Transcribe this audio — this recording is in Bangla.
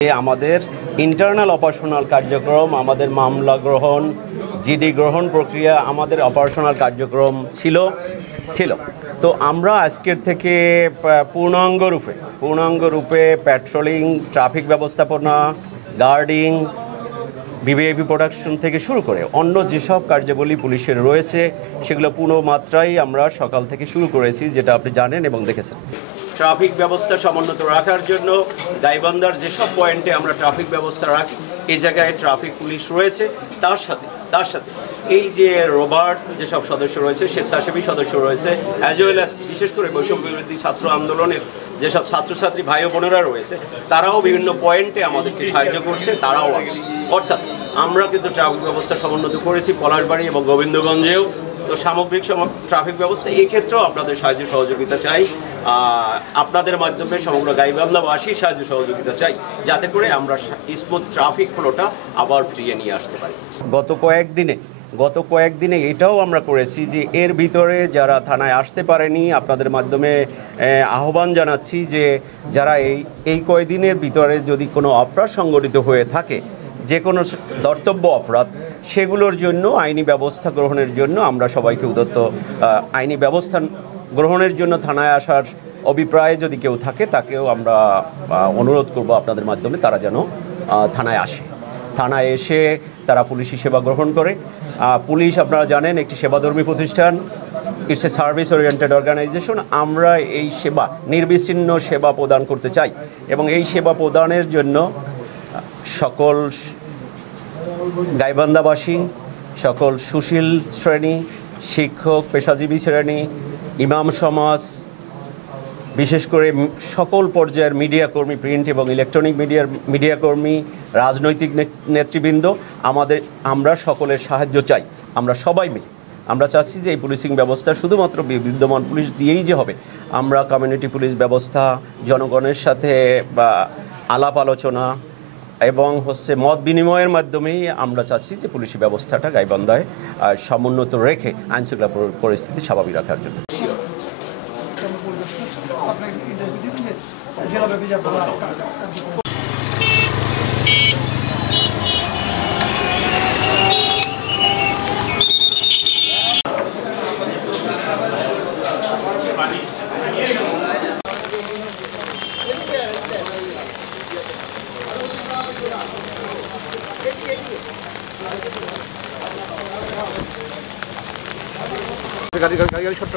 আমাদের ইন্টারনাল অপারেশনাল কার্যক্রম, আমাদের মামলা গ্রহণ, জিডি গ্রহণ প্রক্রিয়া, আমাদের অপারেশনাল কার্যক্রম ছিল। তো আমরা আজকের থেকে পূর্ণাঙ্গরূপে পেট্রোলিং, ট্রাফিক ব্যবস্থাপনা, গার্ডিং, ভিভিআইপি প্রোডাকশন থেকে শুরু করে অন্য যেসব কার্যাবলী পুলিশের রয়েছে সেগুলো পূর্ণমাত্রায় আমরা সকাল থেকে শুরু করেছি, যেটা আপনি জানেন এবং দেখেছেন। ট্রাফিক ব্যবস্থা সমুন্নত রাখার জন্য গাইবান্ধার যেসব পয়েন্টে আমরা ট্রাফিক ব্যবস্থা রাখি এই জায়গায় ট্রাফিক পুলিশ রয়েছে। তার সাথে এই যে রোবার্ট যেসব সদস্য রয়েছে, স্বেচ্ছাসেবী সদস্য রয়েছে, অ্যাজ ওয়েল অ্যাজ বিশেষ করে বৈষম্য বিরোধী ছাত্র আন্দোলনের যেসব ছাত্রছাত্রী ভাই ও বোনেরা রয়েছে তারাও বিভিন্ন পয়েন্টে আমাদেরকে সাহায্য করছে, তারাও আছে। অর্থাৎ আমরা কিন্তু ট্রাফিক ব্যবস্থা সমুন্নত করেছি পলাশবাড়ি এবং গোবিন্দগঞ্জেও। তো সামগ্রিক ট্রাফিক ব্যবস্থা এই ক্ষেত্রেও আপনাদের সাহায্য সহযোগিতা চাই, আপনাদের মাধ্যমে সমগ্র গাইবান্ধাবাসীর সাহায্য সহযোগিতা চাই, যাতে করে আমরা স্মুথ ট্রাফিক ফ্লোটা আবার ফিরিয়ে নিয়ে আসতে পারি। গত কয়েকদিনে এটাও আমরা করেছি যে এর ভিতরে যারা থানায় আসতে পারেনি আপনাদের মাধ্যমে আহ্বান জানাচ্ছি যে যারা এই কয়েকদিনের ভিতরে যদি কোনো অপরাধ সংগঠিত হয়ে থাকে, যে কোনো ধর্তব্য অপরাধ, সেগুলোর জন্য আইনি ব্যবস্থা গ্রহণের জন্য আমরা সবাইকে উদ্যত আইনি ব্যবস্থা গ্রহণের জন্য থানায় আসার অভিপ্রায়ে যদি কেউ থাকে তাকেও আমরা অনুরোধ করব আপনাদের মাধ্যমে তারা যেন থানায় এসে তারা পুলিশি সেবা গ্রহণ করে। পুলিশ আপনারা জানেন একটি সেবাধর্মী প্রতিষ্ঠান, it's a service oriented organization. আমরা এই সেবা নির্বিচ্ছিন্ন সেবা প্রদান করতে চাই এবং এই সেবা প্রদানের জন্য সকল গাইবান্ধাবাসী, সকল সুশীল শ্রেণী, শিক্ষক, পেশাজীবী শ্রেণী, ইমাম সমাজ, বিশেষ করে সকল পর্যায়ের মিডিয়া কর্মী, প্রিন্ট এবং ইলেকট্রনিক মিডিয়া কর্মী, রাজনৈতিক নেতৃবৃন্দ, আমরা সকলের সাহায্য চাই। আমরা সবাই মিলে আমরা চাচ্ছি যে এই পুলিশিং ব্যবস্থা শুধুমাত্র বিদ্যমান পুলিশ দিয়েই যে হবে, আমরা কমিউনিটি পুলিশ ব্যবস্থা, জনগণের সাথে আলাপ আলোচনা এবং মত বিনিময়ের মাধ্যমেই আমরা চাচ্ছি যে পুলিশি ব্যবস্থাটা গাইবান্ধায় সমুন্নত রেখে আইনশৃঙ্খলা পরিস্থিতি স্বাভাবিক রাখার জন্য। গাড়ি ছোট্ট